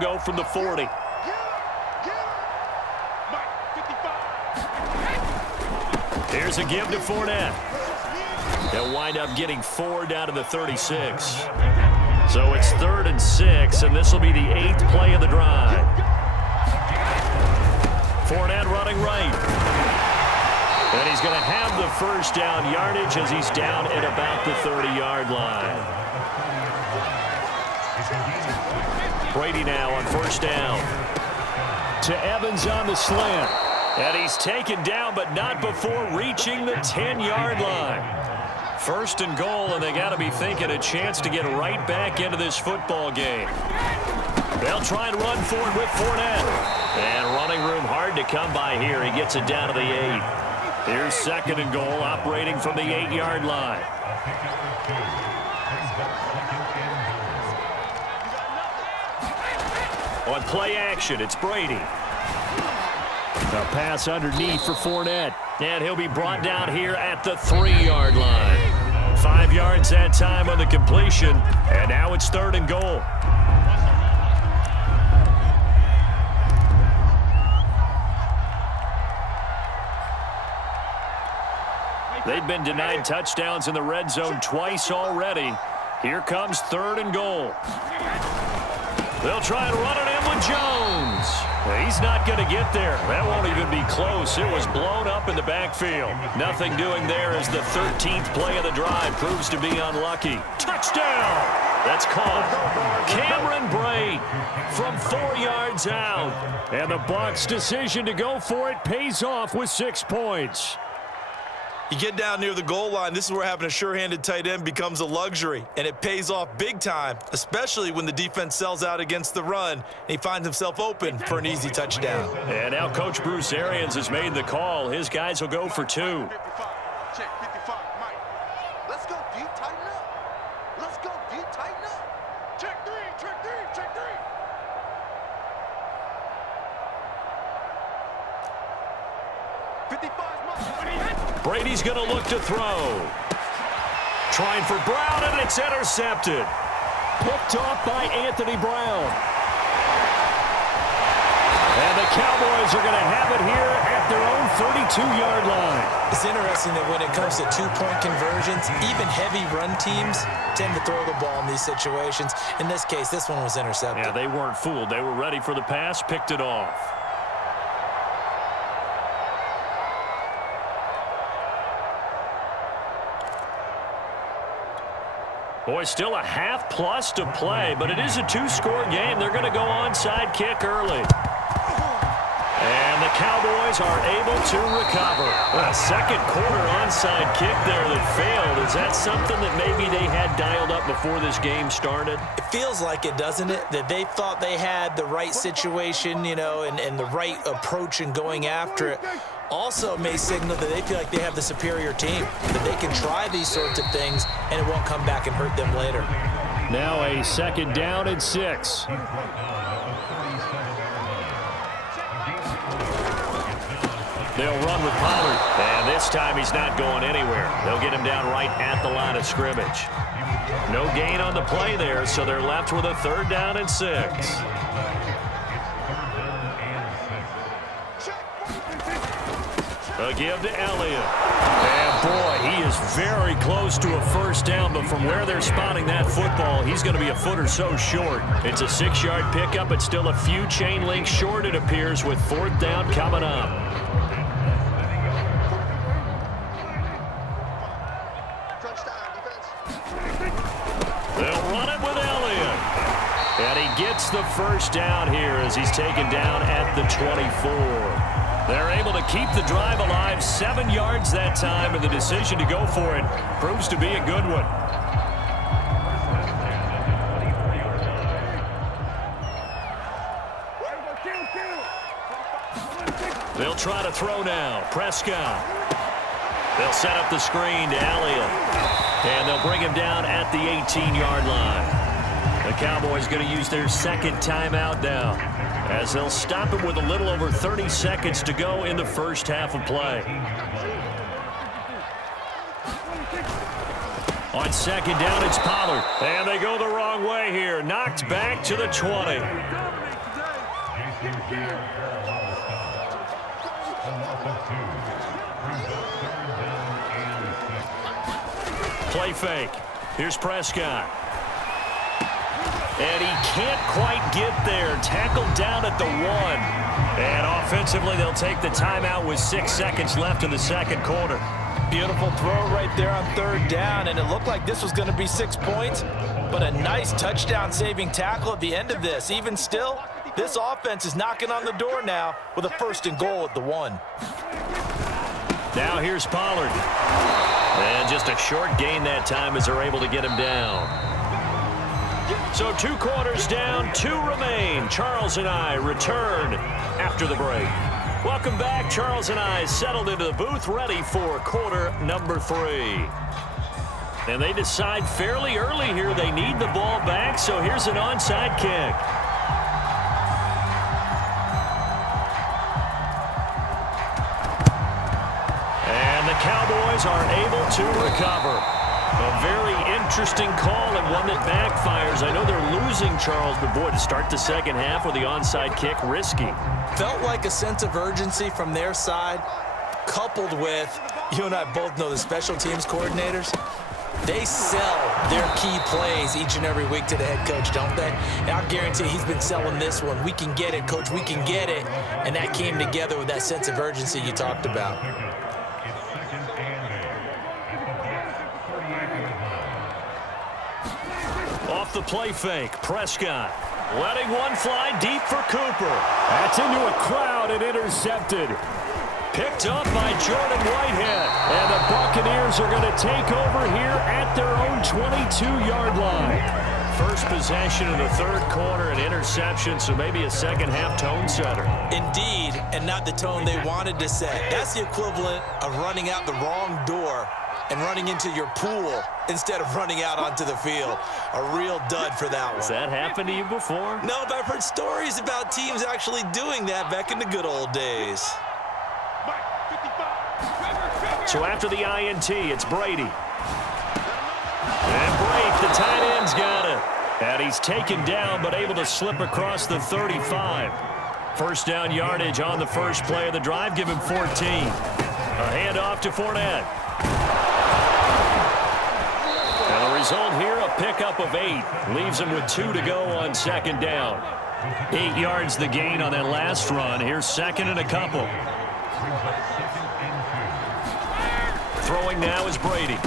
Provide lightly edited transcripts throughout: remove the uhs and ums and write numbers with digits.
Go from the 40. Here's a give to Fournette. They'll wind up getting 4 down to the 36. So it's 3rd and 6, and this will be the 8th play of the drive. Fournette running right. And he's going to have the first down yardage as he's down at about the 30-yard line. Brady now on first down. To Evans on the slant. And he's taken down, but not before reaching the 10-yard line. 1st and goal, and they got to be thinking a chance to get right back into this football game. They'll try and run forward with Fournette. And running room hard to come by here. He gets it down to the 8. Here's 2nd and goal, operating from the 8-yard line. On play action, it's Brady. A pass underneath for Fournette. And he'll be brought down here at the 3-yard line. 5 yards that time on the completion. And now it's 3rd and goal. They've been denied touchdowns in the red zone twice already. Here comes 3rd and goal. They'll try and run it in with Jones. He's not going to get there. That won't even be close. It was blown up in the backfield. Nothing doing there as the 13th play of the drive proves to be unlucky. Touchdown! That's caught. Cameron Brate from 4 yards out. And the Bucs' decision to go for it pays off with 6 points. You get down near the goal line, this is where having a sure-handed tight end becomes a luxury, and it pays off big time, especially when the defense sells out against the run, and he finds himself open for an easy touchdown. And now Coach Bruce Arians has made the call. His guys will go for 2. Check 55, Mike. Let's go deep, tighten up. Let's go deep, tighten up. Check 3, check 3, check 3. Brady's going to look to throw. Trying for Brown, and it's intercepted. Picked off by Anthony Brown. And the Cowboys are going to have it here at their own 32-yard line. It's interesting that when it comes to two-point conversions, even heavy run teams tend to throw the ball in these situations. In this case, this one was intercepted. Yeah, they weren't fooled. They were ready for the pass, picked it off. Boy, still a half plus to play, but it is a 2-score game. They're going to go onside kick early. And the Cowboys are able to recover. A second quarter onside kick there that failed. Is that something that maybe they had dialed up before this game started? It feels like it, doesn't it? That they thought they had the right situation, you know, and the right approach in going after it. Also may signal that they feel like they have the superior team, that they can try these sorts of things and it won't come back and hurt them later. Now a 2nd down and 6. They'll run with Pollard, and this time he's not going anywhere. They'll get him down right at the line of scrimmage. No gain on the play there, so they're left with a 3rd down and 6. A give to Elliott. And boy, he is very close to a first down, but from where they're spotting that football, he's going to be a foot or so short. It's a 6-yard pickup. It's still a few chain links short, it appears, with 4th down coming up. They'll run it with Elliott. And he gets the first down here as he's taken down at the 24. They're able to keep the drive alive, 7 yards that time, and the decision to go for it proves to be a good one. They'll try to throw now. Prescott. They'll set up the screen to Elliott. And they'll bring him down at the 18-yard line. The Cowboys going to use their 2nd timeout now, as they'll stop it with a little over 30 seconds to go in the first half of play. On 2nd down, it's Pollard. And they go the wrong way here. Knocked back to the 20. Play fake. Here's Prescott. And he can't quite get there. Tackled down at the 1. And offensively, they'll take the timeout with 6 seconds left in the second quarter. Beautiful throw right there on third down, and it looked like this was going to be 6 points, but a nice touchdown-saving tackle at the end of this. Even still, this offense is knocking on the door now with a 1st and goal at the 1. Now here's Pollard. And just a short gain that time as they're able to get him down. So 2 quarters down, 2 remain. Charles and I return after the break. Welcome back. Charles and I settled into the booth, ready for quarter number 3. And they decide fairly early here they need the ball back, so here's an onside kick. And the Cowboys are able to recover. A very interesting call and one that backfires. I know they're losing, Charles, but boy, to start the second half with the onside kick, risky. Felt like a sense of urgency from their side, coupled with, you and I both know the special teams coordinators, they sell their key plays each and every week to the head coach, don't they? And I guarantee he's been selling this one. We can get it, coach, we can get it. And that came together with that sense of urgency you talked about. Off the play fake, Prescott letting one fly deep for Cooper. That's into a crowd and intercepted. Picked up by Jordan Whitehead. And the Buccaneers are going to take over here at their own 22-yard line. First possession of the third quarter, an interception, so maybe a second-half tone setter. Indeed, and not the tone they wanted to set. That's the equivalent of running out the wrong door and running into your pool instead of running out onto the field. A real dud for that one. Has that happened to you before? No, but I've heard stories about teams actually doing that back in the good old days. So after the INT, it's Brady. And Brake, the tight end's got it. And he's taken down, but able to slip across the 35. First down yardage on the first play of the drive. Give him 14. A handoff to Fournette. And the result here, a pickup of 8. Leaves him with 2 to go on second down. 8 yards the gain on that last run. Here's second and a couple. Throwing now is Brady.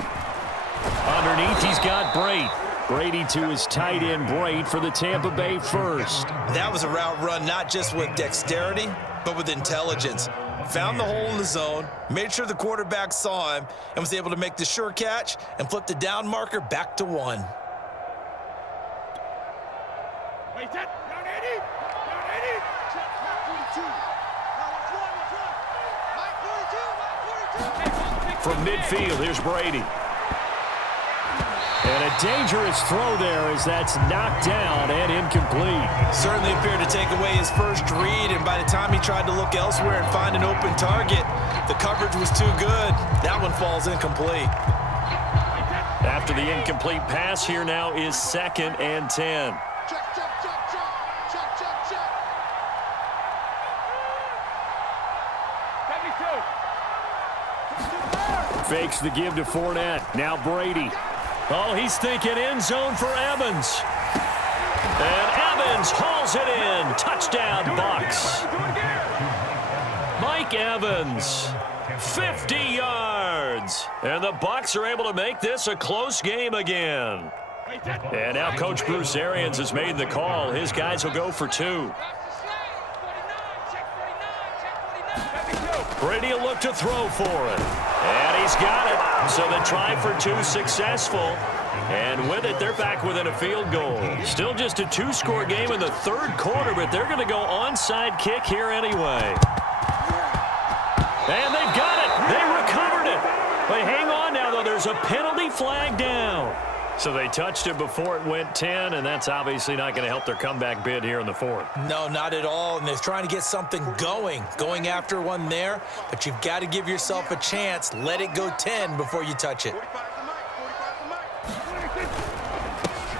Underneath, he's got Brate. Brady to his tight end, Brate, for the Tampa Bay first. That was a route run not just with dexterity, but with intelligence. Found the hole in the zone, made sure the quarterback saw him, and was able to make the sure catch and flip the down marker back to 1. From midfield, here's Brady. And a dangerous throw there as that's knocked down and incomplete. Certainly appeared to take away his first read, and by the time he tried to look elsewhere and find an open target, the coverage was too good. That one falls incomplete. After the incomplete pass, here now is second and 10. Fakes the give to Fournette. Now Brady. Oh, he's thinking end zone for Evans. And Evans hauls it in. Touchdown, Bucs. Mike Evans, 50 yards. And the Bucs are able to make this a close game again. And now Coach Bruce Arians has made the call. His guys will go for 2. Brady will look to throw for it. And he's got it. So the try for 2 successful. And with it, they're back within a field goal. Still just a 2-score game in the third quarter, but they're going to go onside kick here anyway. And they've got it. They recovered it. But hang on now, though. There's a penalty flag down. So they touched it before it went 10, and that's obviously not going to help their comeback bid here in the fourth. No, not at all, and they're trying to get something going after one there, but you've got to give yourself a chance. Let it go 10 before you touch it.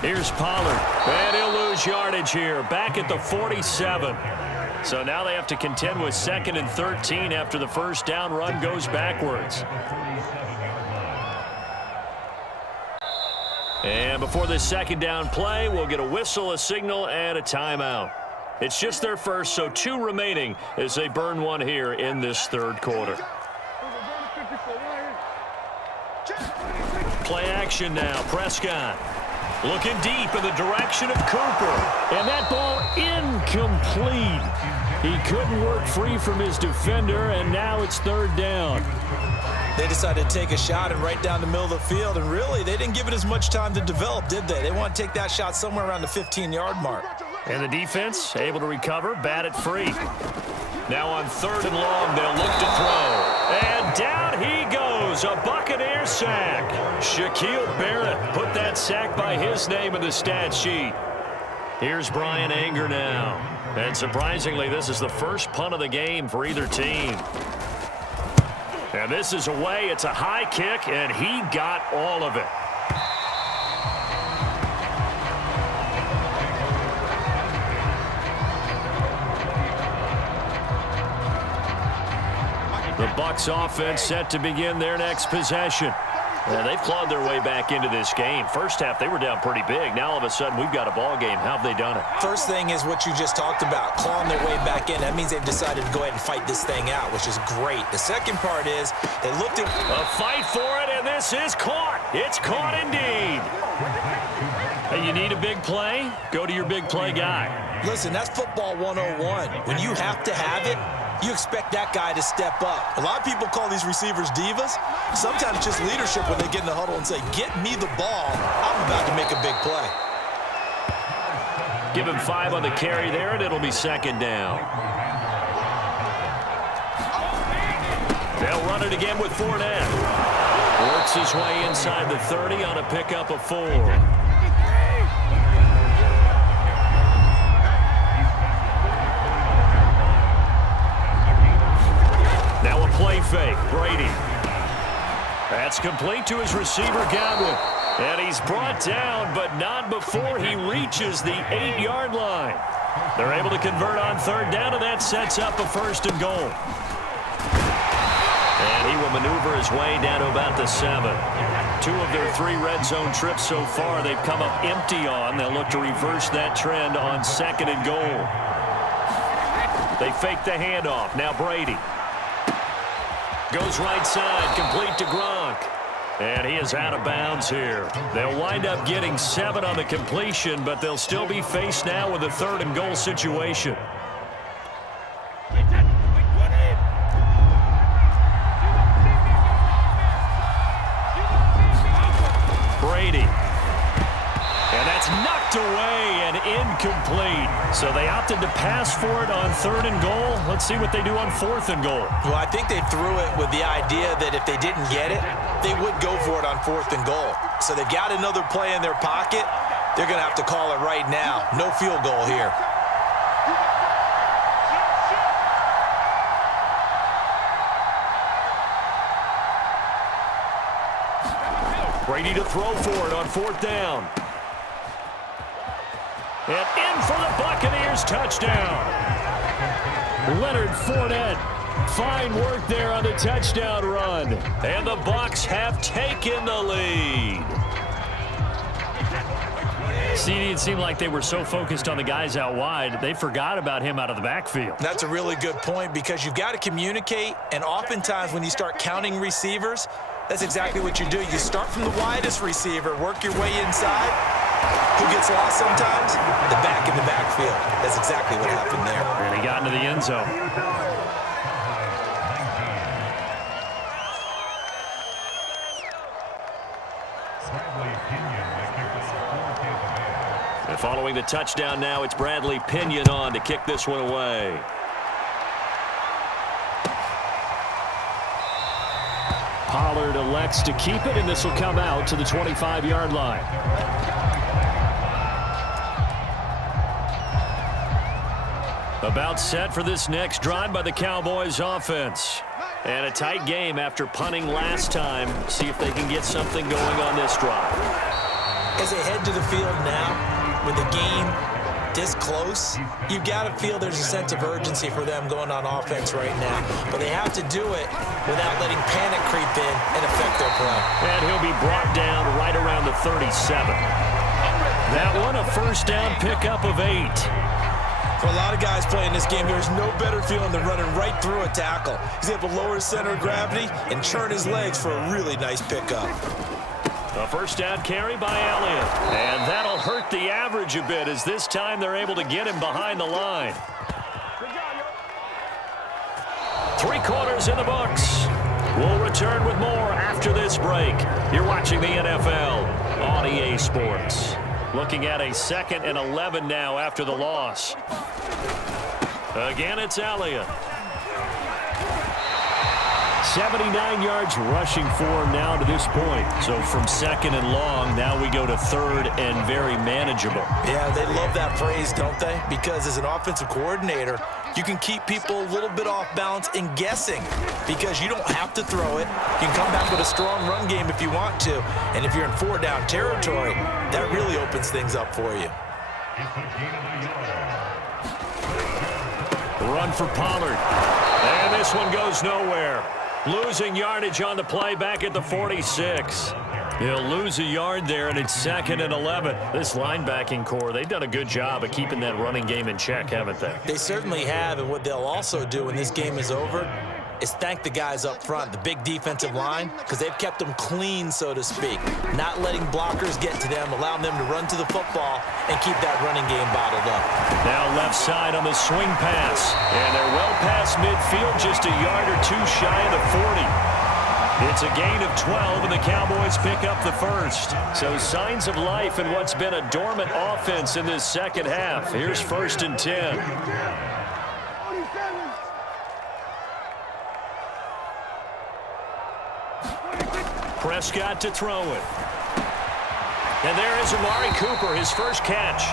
Here's Pollard, and he'll lose yardage here, back at the 47. So now they have to contend with 2nd and 13 after the first down run goes backwards. And before this second down play, we'll get a whistle, a signal, and a timeout. It's just their first, so 2 remaining as they burn one here in this third quarter. Play action now. Prescott looking deep in the direction of Cooper. And that ball incomplete. He couldn't work free from his defender, and now it's 3rd down. They decided to take a shot and right down the middle of the field, and really, they didn't give it as much time to develop, did they? They want to take that shot somewhere around the 15-yard mark. And the defense able to recover, bat it free. Now on 3rd and long, they'll look to throw. And down he goes, a Buccaneer sack. Shaquille Barrett put that sack by his name in the stat sheet. Here's Brian Anger now. And surprisingly, this is the first punt of the game for either team. And this is away. It's a high kick, and he got all of it. The Bucs offense set to begin their next possession. And they've clawed their way back into this game. First half, they were down pretty big. Now, all of a sudden, we've got a ball game. How have they done it? First thing is what you just talked about, clawing their way back in. That means they've decided to go ahead and fight this thing out, which is great. The second part is they looked at... A fight for it, and this is caught. It's caught indeed. Hey, you need a big play? Go to your big play guy. Listen, that's football 101. When you have to have it, you expect that guy to step up. A lot of people call these receivers divas. Sometimes just leadership when they get in the huddle and say, get me the ball. I'm about to make a big play. Give him 5 on the carry there, and it'll be 2nd down. They'll run it again with Fournette. Works his way inside the 30 on a pickup of 4. Now a play fake. Brady. That's complete to his receiver, Godwin. And he's brought down, but not before he reaches the 8-yard line. They're able to convert on 3rd down, and that sets up a 1st and goal. And he will maneuver his way down to about the 7. 2 of their 3 red zone trips so far they've come up empty on. They'll look to reverse that trend on 2nd and goal. They fake the handoff. Now Brady. Goes right side, complete to Gronk. And he is out of bounds here. They'll wind up getting 7 on the completion, but they'll still be faced now with a 3rd and goal situation. Brady. And that's knocked away and incomplete. So they opted to pass for it on 3rd and goal. Let's see what they do on 4th and goal. Well, I think they threw it with the idea that if they didn't get it, they would go for it on 4th and goal. So they've got another play in their pocket. They're going to have to call it right now. No field goal here. Brady to throw for it on 4th down. And in for the Buccaneers, touchdown. Leonard Fournette. Fine work there on the touchdown run. And the Bucs have taken the lead. See, it seemed like they were so focused on the guys out wide, they forgot about him out of the backfield. That's a really good point because you've got to communicate, and oftentimes when you start counting receivers, that's exactly what you do. You start from the widest receiver, work your way inside. Who gets lost sometimes? The back in the backfield. That's exactly what happened there. And he got into the end zone. And following the touchdown now, it's Bradley Pinion on to kick this one away. Pollard elects to keep it, and this will come out to the 25-yard line. About set for this next drive by the Cowboys offense. And a tight game after punting last time. See if they can get something going on this drive. As they head to the field now with the game this close, you got to feel there's a sense of urgency for them going on offense right now. But they have to do it without letting panic creep in and affect their play. And he'll be brought down right around the 37. That one, a first down pickup of 8. For a lot of guys playing this game, there's no better feeling than running right through a tackle. He's able to lower his center of gravity and churn his legs for a really nice pickup. A first down carry by Elliott. And that'll hurt the average a bit as this time they're able to get him behind the line. 3 quarters in the books. We'll return with more after this break. You're watching the NFL on EA Sports. Looking at a 2nd and 11 now after the loss. Again, it's Elliott. 79 yards rushing for him now to this point. So from 2nd and long, now we go to 3rd and very manageable. Yeah, they love that phrase, don't they? Because as an offensive coordinator, you can keep people a little bit off balance and guessing because you don't have to throw it. You can come back with a strong run game if you want to. And if you're in 4-down territory, that really opens things up for you. Run for Pollard. And this one goes nowhere. Losing yardage on the play back at the 46. He'll lose a yard there, and it's 2nd and 11. This linebacking core, they've done a good job of keeping that running game in check, haven't they? They certainly have, and what they'll also do when this game is over is thank the guys up front, the big defensive line, because they've kept them clean, so to speak. Not letting blockers get to them, allowing them to run to the football and keep that running game bottled up. Now left side on the swing pass. And they're well past midfield, just a yard or 2 shy of the 40. It's a gain of 12, and the Cowboys pick up the first. So signs of life in what's been a dormant offense in this second half. Here's 1st and 10. Prescott to throw it. And there is Amari Cooper, his first catch.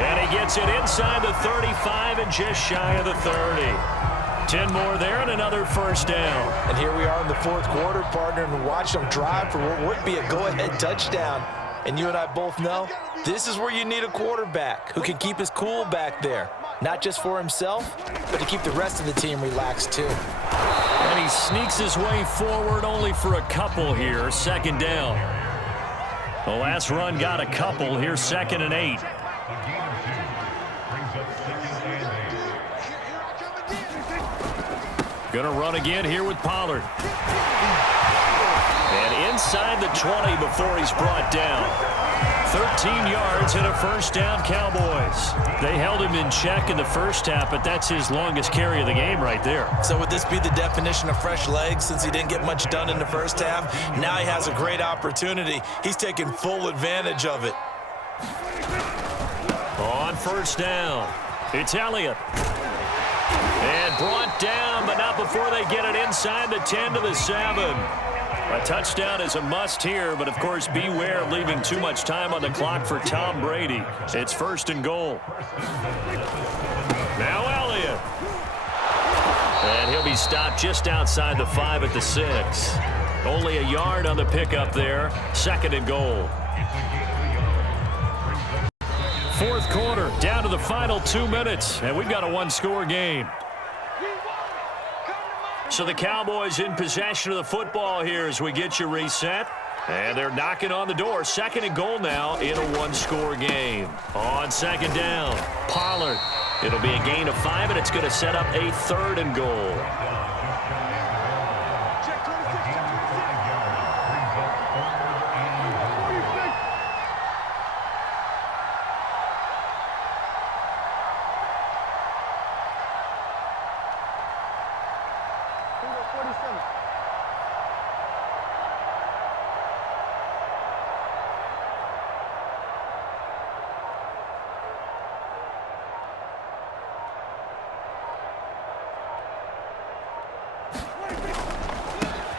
And he gets it inside the 35 and just shy of the 30. 10 more there and another first down. And here we are in the 4th quarter, partner, and watch them drive for what would be a go-ahead touchdown. And you and I both know this is where you need a quarterback who can keep his cool back there. Not just for himself, but to keep the rest of the team relaxed too. And he sneaks his way forward only for a couple here. 2nd down. The last run got a couple. Here's 2nd and 8. Gonna run again here with Pollard. And inside the 20 before he's brought down. 13 yards and a first down, Cowboys. They held him in check in the first half, but that's his longest carry of the game right there. So would this be the definition of fresh legs since he didn't get much done in the first half? Now he has a great opportunity. He's taking full advantage of it. On first down, it's Elliott. And brought down, but not before they get it inside the 10 to the 7. A touchdown is a must here, but of course beware of leaving too much time on the clock for Tom Brady. It's 1st and goal. Now Elliott. And he'll be stopped just outside the 5 at the 6. Only a yard on the pickup there. 2nd and goal. 4th quarter, down to the final 2 minutes, and we've got a 1-score game. So the Cowboys in possession of the football here as we get you reset. And they're knocking on the door. 2nd and goal now in a 1-score game. On 2nd down, Pollard. It'll be a gain of 5, and it's going to set up a 3rd and goal.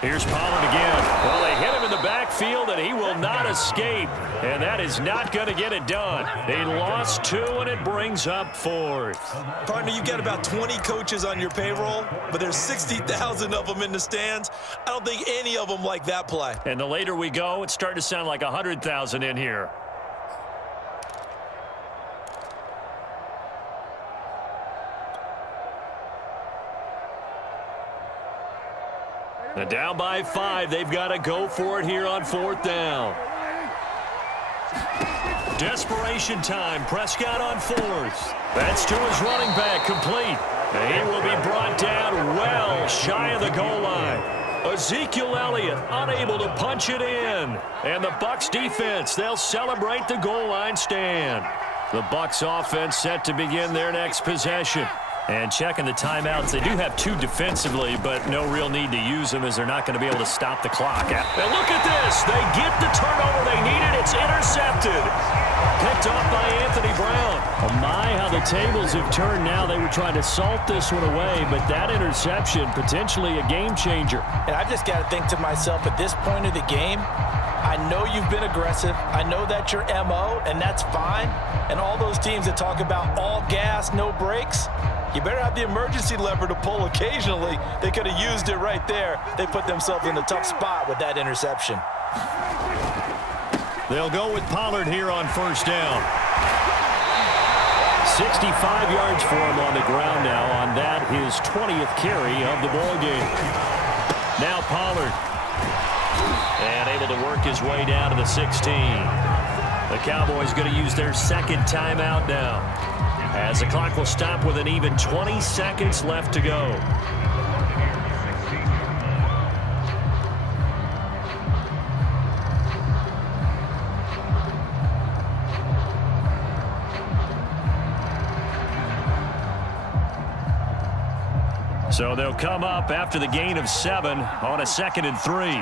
Here's Pollard again. Well, they hit him in the backfield, and he will not escape. And that is not going to get it done. They lost 2, and it brings up 4th. Partner, you've got about 20 coaches on your payroll, but there's 60,000 of them in the stands. I don't think any of them like that play. And the later we go, it's starting to sound like 100,000 in here. And down by 5. They've got to go for it here on 4th down. Desperation time. Prescott on 4th. That's to his running back, complete. And he will be brought down well shy of the goal line. Ezekiel Elliott unable to punch it in. And the Bucs defense, they'll celebrate the goal line stand. The Bucs offense set to begin their next possession. And checking the timeouts, they do have 2 defensively, but no real need to use them as they're not going to be able to stop the clock. And look at this. They get the turnover they needed. It's intercepted. Picked off by Anthony Brown. Oh my, how the tables have turned now. They were trying to salt this one away, but that interception, potentially a game changer. And I just got to think to myself, at this point of the game, I know you've been aggressive. I know that's your MO, and that's fine. And all those teams that talk about all gas, no brakes, you better have the emergency lever to pull occasionally. They could have used it right there. They put themselves in a tough spot with that interception. They'll go with Pollard here on 1st down. 65 yards for him on the ground now on that, his 20th carry of the ball game. Now Pollard. And able to work his way down to the 16. The Cowboys going to use their 2nd timeout now, as the clock will stop with an even 20 seconds left to go. So they'll come up after the gain of 7 on a 2nd and 3.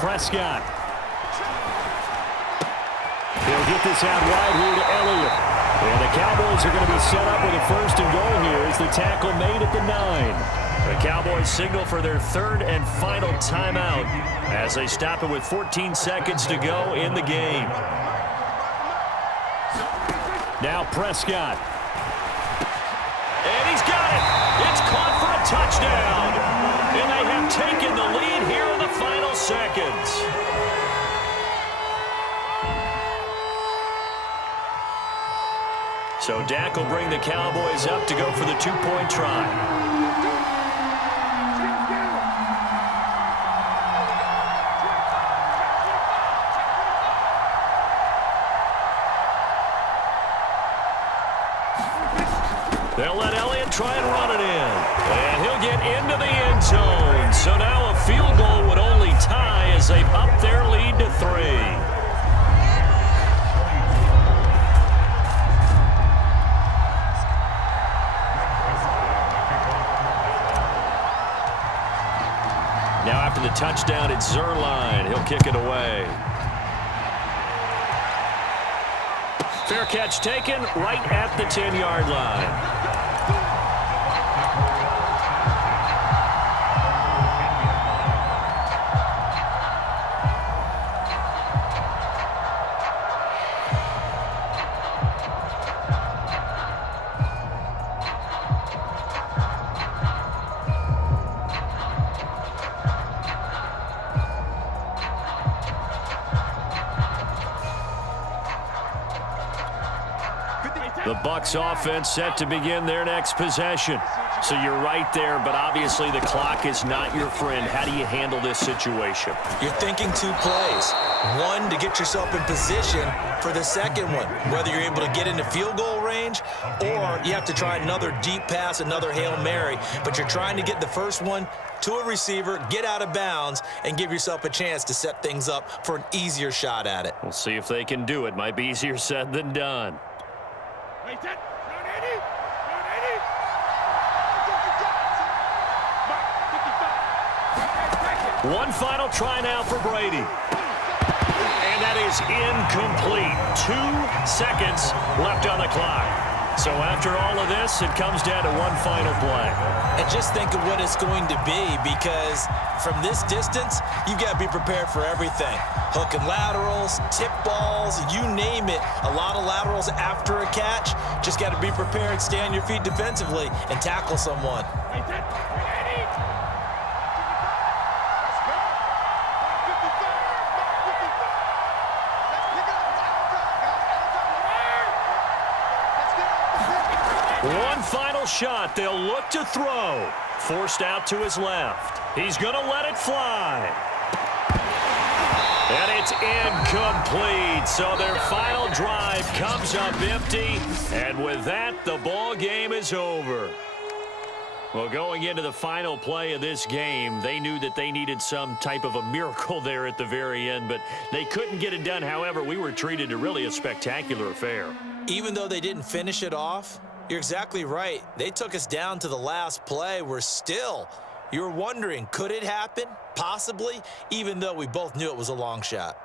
Prescott. He'll get this out wide here to Elliott. And the Cowboys are going to be set up with a 1st and goal here as the tackle made at the 9. The Cowboys signal for their 3rd and final timeout as they stop it with 14 seconds to go in the game. Now Prescott. And he's got it. It's caught for a touchdown. And they have taken the lead here in the final seconds. So Dak will bring the Cowboys up to go for the 2-point try. They'll let Elliott try and run it in. And he'll get into the end zone. So now a field goal would only tie as they've upped their lead to 3. Now after the touchdown, it's Zerline. He'll kick it away. Fair catch taken right at the 10-yard line. The Bucs offense set to begin their next possession. So you're right there, but obviously the clock is not your friend. How do you handle this situation? You're thinking 2 plays. One, to get yourself in position for the second one, whether you're able to get into field goal range or you have to try another deep pass, another Hail Mary. But you're trying to get the first one to a receiver, get out of bounds, and give yourself a chance to set things up for an easier shot at it. We'll see if they can do it. Might be easier said than done. One final try now for Brady. And that is incomplete. 2 seconds left on the clock. So after all of this, it comes down to one final play. And just think of what it's going to be, because from this distance, you've got to be prepared for everything. Hook and laterals, tip balls, you name it. A lot of laterals after a catch. Just got to be prepared, stay on your feet defensively, and tackle someone. One final shot. They'll look to throw. Forced out to his left. He's going to let it fly. And it's incomplete. So their final drive comes up empty. And with that, the ball game is over. Well, going into the final play of this game, they knew that they needed some type of a miracle there at the very end, but they couldn't get it done. However, we were treated to really a spectacular affair. Even though they didn't finish it off, you're exactly right. They took us down to the last play. We're still, you're wondering, could it happen? Possibly, even though we both knew it was a long shot.